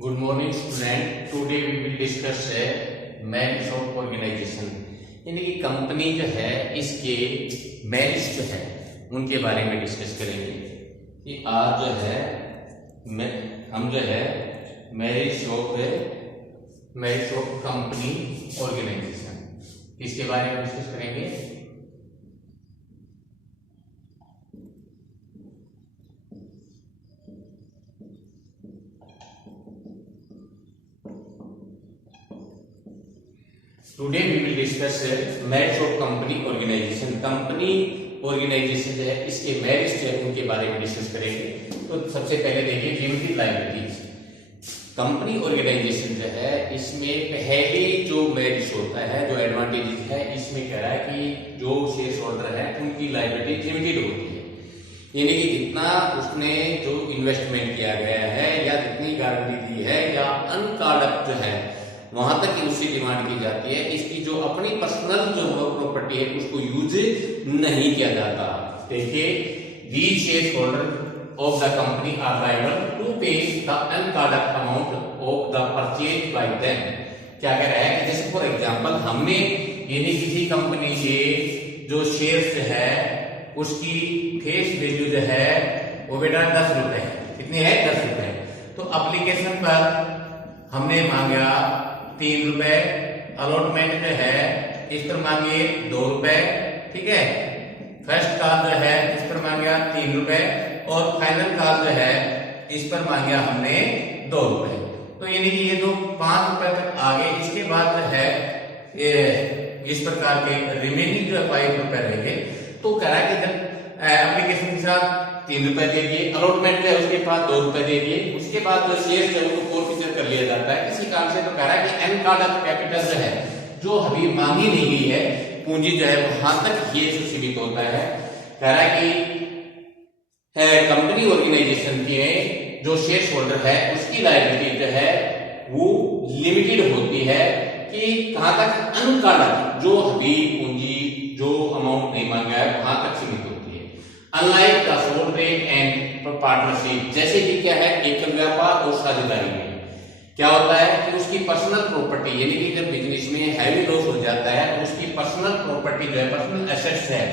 Good morning, student. Today we will discuss marriage of organization, यानी कि company जो है इसके मैरिज जो है उनके बारे में डिस्कस करेंगे कि आज जो है हम जो है मैरिज ऑफ कंपनी ऑर्गेनाइजेशन इसके बारे में डिस्कस करेंगे। Today we will discuss marriage of company organization. Company organization जो है इसके मैरिज जो है उनके बारे में डिस्कस करेंगे। तो सबसे पहले देखिए लिमिटेड लायबिलिटीज। कंपनी ऑर्गेनाइजेशन जो है इसमें पहले जो मैरिज होता है, जो एडवांटेजेस है, इसमें कह रहा है कि जो शेयर होल्डर है उनकी लायबिलिटी लिमिटेड होती है, यानी कि जितना उसने जो इन्वेस्टमेंट किया गया है या जितनी गारंटी दी है या अनकॉल्ड जो है वहां तक ही उससे डिमांड की जाती है। इसकी जो अपनी पर्सनल जो प्रॉपर्टी है उसको यूज नहीं किया जाता। देखिए, the share holder of the company are liable to pay the uncalled amount of the purchase by them. क्या कह रहा है कि जैसे फॉर एग्जांपल हमने यानी किसी कंपनी के जो शेयर्स है उसकी फेस वैल्यू जो है वो बेटा 10 रुपए है। कितनी है? 10 रुपए। तो एप्लीकेशन पर हमने मांगा 3 रुपए, अलॉटमेंट जो है इस पर मांगे 2 रुपए, ठीक है। फर्स्ट कॉल जो है इस पर मांगा 3 रुपए और फाइनल कॉल जो है इस पर मांगा हमने 2 रुपए। तो यानी कि ये तो 5 रुपए तक आ गए। इसके बाद जो है इस प्रकार के रिमेनिंग जो 5 रुपए रहेंगे। तो कह रहा है कि जब एप्लीकेशन के साथ 3 रुपए दे दिए, अलॉटमेंट है उसके बाद 2 रुपए दे दिए, उसके बाद जो शेयर है उसको फॉरफीचर कर लिया जाता है किसी कारण से। तो कह रहा है कि अनकॉल्ड कैपिटल जो है जो अभी मांगी नहीं गई है पूंजी जो है वहां तक ये जो सीमित होता है। कह रहा है कि कंपनी ऑर्गेनाइजेशन के जो शेयर होल्डर है उसकी लायबिलिटी जो है वो लिमिटेड होती है कि कहां तक? अनकॉल्ड जो अभी पूंजी जो अमाउंट नहीं मांगा है वहां तक सीमित होती है। Unlike the sole trade and partnership, जैसे कि क्या है एकल व्यापार और साझेदारी में क्या होता है कि उसकी पर्सनल प्रॉपर्टी, यानी कि जब बिजनेस में हैवी लॉस हो जाता है तो उसकी पर्सनल प्रॉपर्टी जो है, पर्सनल एसेट्स है,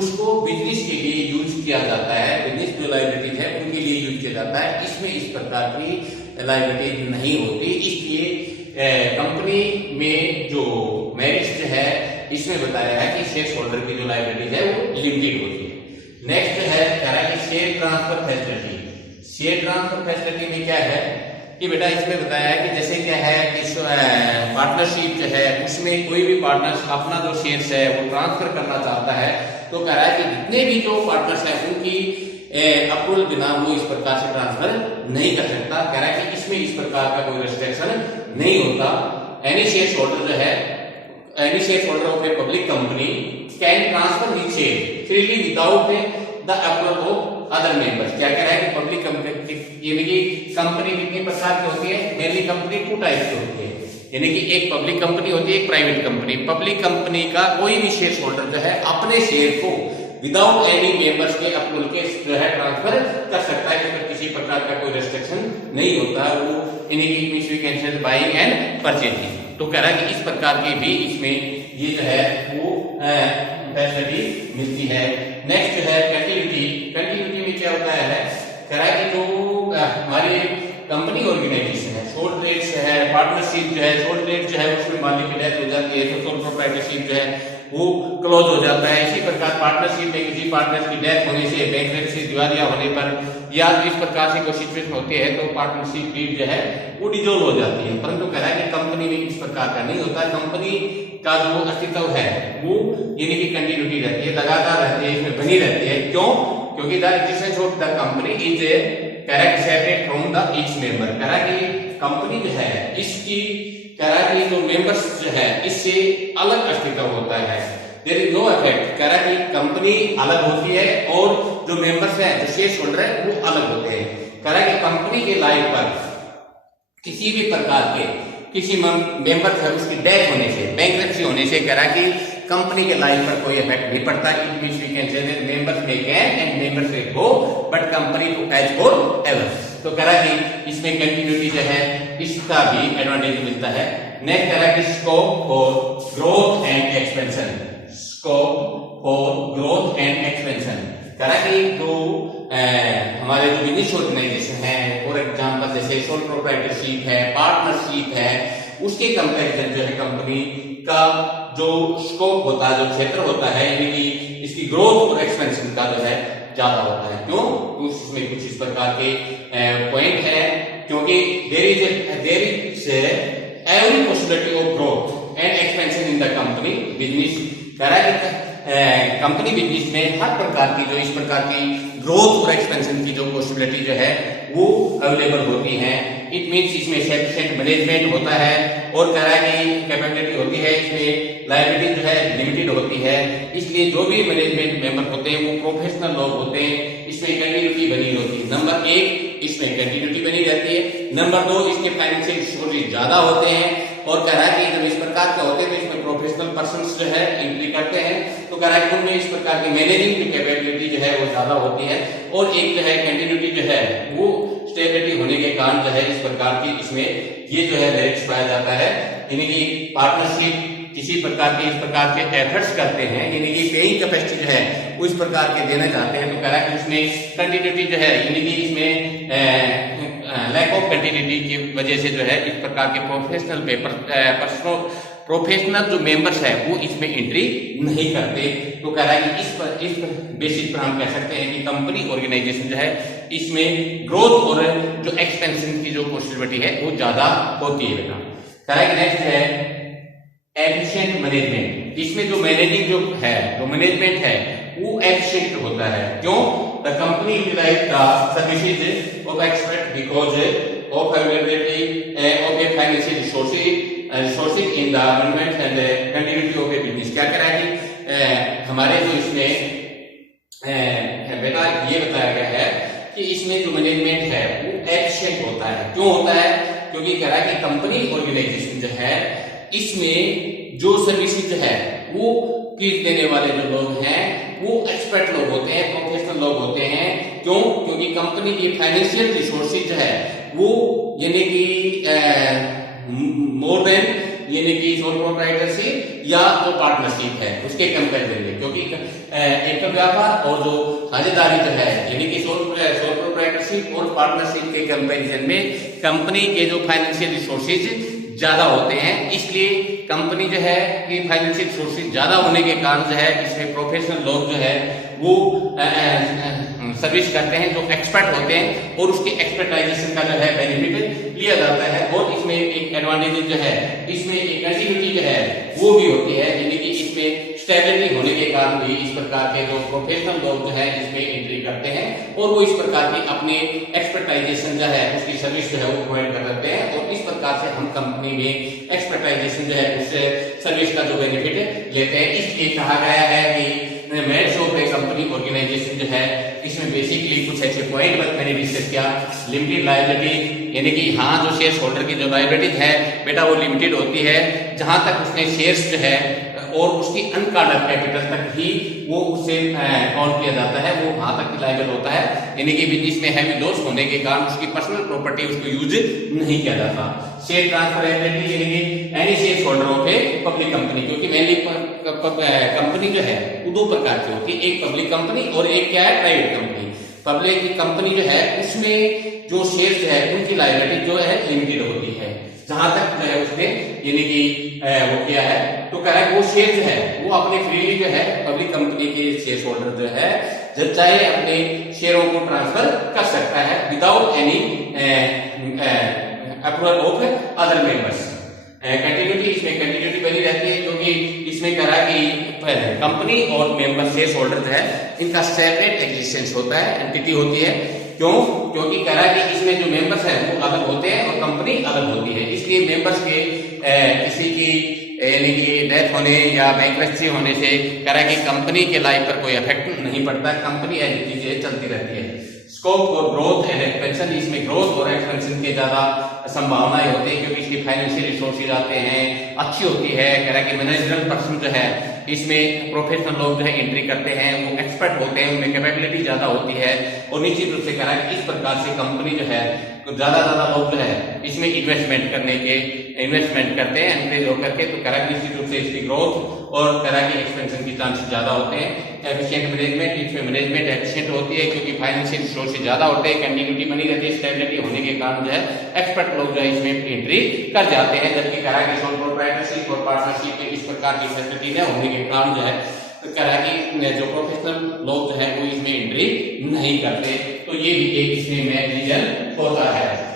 उसको बिजनेस के लिए यूज किया जाता है। बिजनेस जो लायबिलिटीज है उनके लिए यूज किया जाता है। इसमें इस प्रकार की लायबिलिटी नहीं होती। इसलिए कंपनी में जो मैरिज है इसमें बताया है कि शेयर होल्डर की जो लायबिलिटी है वो लिमिटेड होती है। नेक्स्ट है कह रहा है कि share transfer facility. Share transfer facility में क्या है कि बेटा इसमें बताया है कि जैसे क्या है कि पार्टनरशिप जो है उसमें कोई भी पार्टनर अपना जो शेयर्स है वो ट्रांसफर करना चाहता है तो कह रहा है कि जितने भी जो पार्टनर्स है उनकी अप्रूवल बिना वो इस प्रकार से ट्रांसफर नहीं कर सकता। कह रहा है कि इसमें इस प्रकार का कोई रेस्ट्रिक्शन नहीं होता। एनी शेयर होल्डर जो है, any share holder of a public company can transfer his share freely without the approval of other members. क्या कह रहा है कि पब्लिक कंपनी, यानी कि कंपनी कितनी प्रकार की होती है? मेनली कंपनी 2 टाइप की होती है, यानी कि एक पब्लिक कंपनी होती है, एक प्राइवेट कंपनी। पब्लिक कंपनी का कोई भी शेयर होल्डर जो है अपने शेयर को विदाउट एनी मेंबर्स के अप्रूवल के जो है ट्रांसफर कर सकता है। इसमें किसी प्रकार का कोई रेस्ट्रिक्शन नहीं होता है। वो यानी कि बाइंग एंड परचेजिंग। तो कह रहा है कि इस प्रकार के भी इसमें ये जो है वो फैसिलिटी मिलती है। नेक्स्ट है कंटिन्यूटी। कंटिन्यूटी में क्या होता है? कह रहा है कि जो हमारी कंपनी ऑर्गेनाइजेशन है, सोल ट्रेड है, पार्टनरशिप जो है, सोल ट्रेड जो है उसमें मालिक की डेथ हो जाती है तो सोल प्रोप्राइटरशिप जो है वो क्लोज हो जाता है। इसी प्रकार पार्टनरशिप में किसी पार्टनर की डेथ होने से, बैंकरप्सी, दिवालिया होने पर या इस प्रकार से कोई सिचुएशन होती है तो पार्टनरशिप डीड जो है वो डिसॉल्व हो जाती है। परंतु कह रहा है कि कंपनी में इस प्रकार का नहीं होता। कंपनी का जो अस्तित्व है वो यानी कि कंटिन्यूटी रहती है, लगातार रहती है, इसमें बनी रहती है। क्यों? क्योंकि the existence of the company is correct separate from the each member. कह रहा है कि कंपनी जो है इसकी, कह रहा है कि जो मेंबर्स जो है इससे अलग अस्तित्व होता है। There is no effect. कह रहा है कि कंपनी अलग होती है और जो मेंबर्स हैं, जो शेयर होल्डर है वो अलग होते हैं। कह रहा है कि कंपनी के लाइफ पर किसी भी प्रकार के किसी मेंबर है उसकी डेथ होने से, बैंकरप्सी होने से, कह रहा है कि कंपनी के लाइफ पर कोई इफेक्ट नहीं पड़ता। It means we can say that members may can and members may go but company to as forever एवर। तो कह रहा कि इसमें कंटिन्यूटी जो है इसका भी एडवांटेज मिलता है। नेक्स्ट कह रहा कि scope for growth and expansion, scope for growth and expansion. कह रहा कि जो हमारे जो बिजनेस ऑर्गेनाइजेशन है, फॉर एग्जांपल जैसे सोल प्रोप्राइटरशिप है, पार्टनरशिप है, उसके कंपैरिजन जो है कंपनी का जो स्कोप होता है, जो क्षेत्र होता है, यानी कि इसकी ग्रोथ और एक्सपेंशन का जो है ज्यादा होता है। क्यों? तो इसमें कुछ इस प्रकार के पॉइंट है, क्योंकि there is every possibility of growth and expansion in the company business. कह रहा है कंपनी बिजनेस में हर प्रकार की जो इस प्रकार की ग्रोथ और एक्सपेंशन की जो पॉसिबिलिटी जो है वो अवेलेबल होती है। इट मींस इसमें सफिशिएंट मैनेजमेंट होता है और कह रहा है कि कैपेबिलिटी होती है, इसमें लायबिलिटी जो है लिमिटेड होती है। इसलिए जो भी मैनेजमेंट मेंबर होते हैं वो प्रोफेशनल लोग होते हैं। इसमें कंटिन्यूटी बनी होती है। नंबर 1 इसमें कंटिन्यूटी बनी रहती है। नंबर 2 इसके फाइनेंशियल रिसोर्सेज ज्यादा होते हैं और कह रहा है कि जब इस प्रकार के होते हैं तो इसमें प्रोफेशनल पर्संस जो है एंट्री करते हैं। तो कह रहा है कि उनमें इस प्रकार की मैनेजिंग की कैपेबिलिटी जो है वो ज्यादा होती है और एक जो है कंटिन्यूटी जो है वो स्टेबिलिटी होने के कारण जो है इस प्रकार की इसमें ये जो है मेरिट्स पाया जाता है। यानी कि पार्टनरशिप किसी प्रकार के इस प्रकार के एफर्ट्स करते हैं, यानी कि पेइंग कैपेसिटी जो है वो इस प्रकार के देना चाहते हैं। तो कह रहा है कि उसमें कंटिन्यूटी जो है यानी कि इसमें लैक ऑफ कंटिन्यूटी की वजह से जो है इस प्रकार के प्रोफेशनल जो मेंबर्स है वो इसमें एंट्री नहीं करते। तो कह रहा है कि इस बेसिस पर हम कह सकते हैं कि कंपनी ऑर्गेनाइजेशन जो है इसमें ग्रोथ और जो एक्सपेंशन की जो पॉसिबिलिटी है वो ज्यादा होती है। बेटा कह रहा है कि नेक्स्ट है एफिशिएंट मैनेजमेंट। इसमें जो मैनेजमेंट है वो एफिशिएंट होता है। क्यों? The company utilize the services of expert because of availability of a financial resources in the management and continuity of a business. क्या कह रहा है कि हमारे जो इसमें बेटा ये बताया गया है कि इसमें जो मैनेजमेंट है वो एफिशिएंट होता है। क्यों होता है? क्योंकि कह रहा है कि कंपनी ऑर्गेनाइजेशन जो है इसमें जो सर्विसेज है वो फीस देने वाले जो लोग हैं वो एक्सपर्ट लोग होते हैं, प्रोफेशनल लोग होते हैं। क्यों? क्योंकि कंपनी की फाइनेंशियल रिसोर्सेज जो है वो यानी कि मोर देन यानी कि सोल प्रोप्राइटरशिप या जो पार्टनरशिप है उसके कंपेरिजन में, क्योंकि एक व्यापार और जो साझेदारी जो है यानी कि सोल प्रोप्राइटरशिप और पार्टनरशिप के कंपेरिजन में कंपनी के जो फाइनेंशियल रिसोर्सेज ज्यादा होते हैं। इसलिए कंपनी जो है कि फाइनेंशियल रिसोर्सेज ज्यादा होने के कारण जो है इसमें प्रोफेशनल लोग जो है वो सर्विस करते हैं जो एक्सपर्ट होते हैं और उसकी एक्सपर्टाइजेशन का जो है बेनिफिट लिया जाता है। और इसमें एक एडवांटेज जो है इसमें एक कंटिन्यूटी जो है वो भी होती है, यानी कि इसमें स्टेबिलिटी होने के कारण भी इस प्रकार के जो प्रोफेशनल लोग जो है इसमें एंट्री करते हैं और वो इस प्रकार की अपने एक्सपर्टाइजेशन जो है उसकी सर्विस जो है वो प्रोवाइड कर देते हैं और इस प्रकार से हम कंपनी में एक्सपर्टाइजेशन जो है उससे सर्विस का जो बेनिफिट लेते हैं। इसलिए कहा गया है कि merits of a company organization जो है इसमें बेसिकली कुछ ऐसे पॉइंट मैंने डिस्कस किया। लिमिटेड लायबिलिटी यानी कि हाँ जो शेयर होल्डर की जो लायबिलिटी है बेटा वो लिमिटेड होती है जहां तक उसने शेयर्स जो है और उसकी अनकार्ड कैपिटल तक ही वो उससे काउंट किया जाता है, वो वहां तक लायबल होता है। यानी कि बिजनेस में हैवी लॉस होने के कारण उसकी पर्सनल प्रॉपर्टी उसको यूज नहीं किया जाता। शेयर ट्रांसफरेबिलिटी यानी कि any share holder of a public company, क्योंकि मेनली कंपनी जो है वो दो प्रकार की होती है, एक पब्लिक कंपनी और एक क्या है प्राइवेट कंपनी। पब्लिक कंपनी जो है उसमें जो शेयर्स है उनकी लायबिलिटी जो है लिमिटेड होती है जहां तक जो है उसने यानी कि वो किया है। तो कह रहा है वो शेयर जो है वो अपने फ्रीली जो है पब्लिक कंपनी के शेयर होल्डर जो है जब चाहे अपने शेयरों को ट्रांसफर कर सकता है without any approval of other members. Continuity इसमें कंटिन्यूटी बनी रहती है क्योंकि इसमें कह रहा है कि कंपनी और मेंबर शेयर होल्डर जो है इनका सेपरेट एग्जिस्टेंस होता है, एंटिटी होती है। क्यों? क्योंकि कह रहा है कि इसमें जो मेंबर्स हैं वो अलग होते हैं और कंपनी अलग होती है। इसलिए मेंबर्स के किसी की यानी कि डेथ होने या बैंक्रप्सी होने से कह रहा है कि कंपनी के लाइफ पर कोई इफेक्ट नहीं पड़ता, कंपनी ऐसी चीजें चलती रहती है। स्कोप और ग्रोथ एंड एक्सपेंशन, इसमें ग्रोथ और एक्सपेंशन की ज्यादा संभावनाएं होती है क्योंकि इसकी फाइनेंशियल रिसोर्सेज आते हैं, अच्छी होती है। कह रहा है कि मैनेजरल पर्सन जो है इसमें प्रोफेशनल लोग जो है एंट्री करते हैं, वो एक्सपर्ट होते हैं, उनमें कैपेबिलिटी ज्यादा होती है और निश्चित रूप से कह रहा है कि इस प्रकार से कंपनी जो है ज्यादा लोग जो है इसमें इन्वेस्टमेंट करते हैं एनकरेज होकर के, तो कह रहा है निश्चित रूप से इसकी ग्रोथ और कह रहा है कि एक्सपेंशन की चांसेस ज्यादा होते हैं। एफिशिएंट मैनेजमेंट, इसमें मैनेजमेंट एफिशिएंट होती है क्योंकि फाइनेंशियल रिसोर्सेज ज्यादा होते हैं, कंटिन्यूटी बनी रहती है, स्टेबिलिटी होने के कारण जो है एक्सपर्ट लोग जो है इसमें एंट्री कर जाते हैं। जबकि कह रहा है कि सोल प्रोप्राइटरशिप और पार्टनरशिप में इस प्रकार की फैसिलिटी न होने के कारण जो है कह रहा है कि जो प्रोफेशनल लोग जो है वो इसमें एंट्री नहीं करते, तो ये भी एक इसमें रीजन होता है।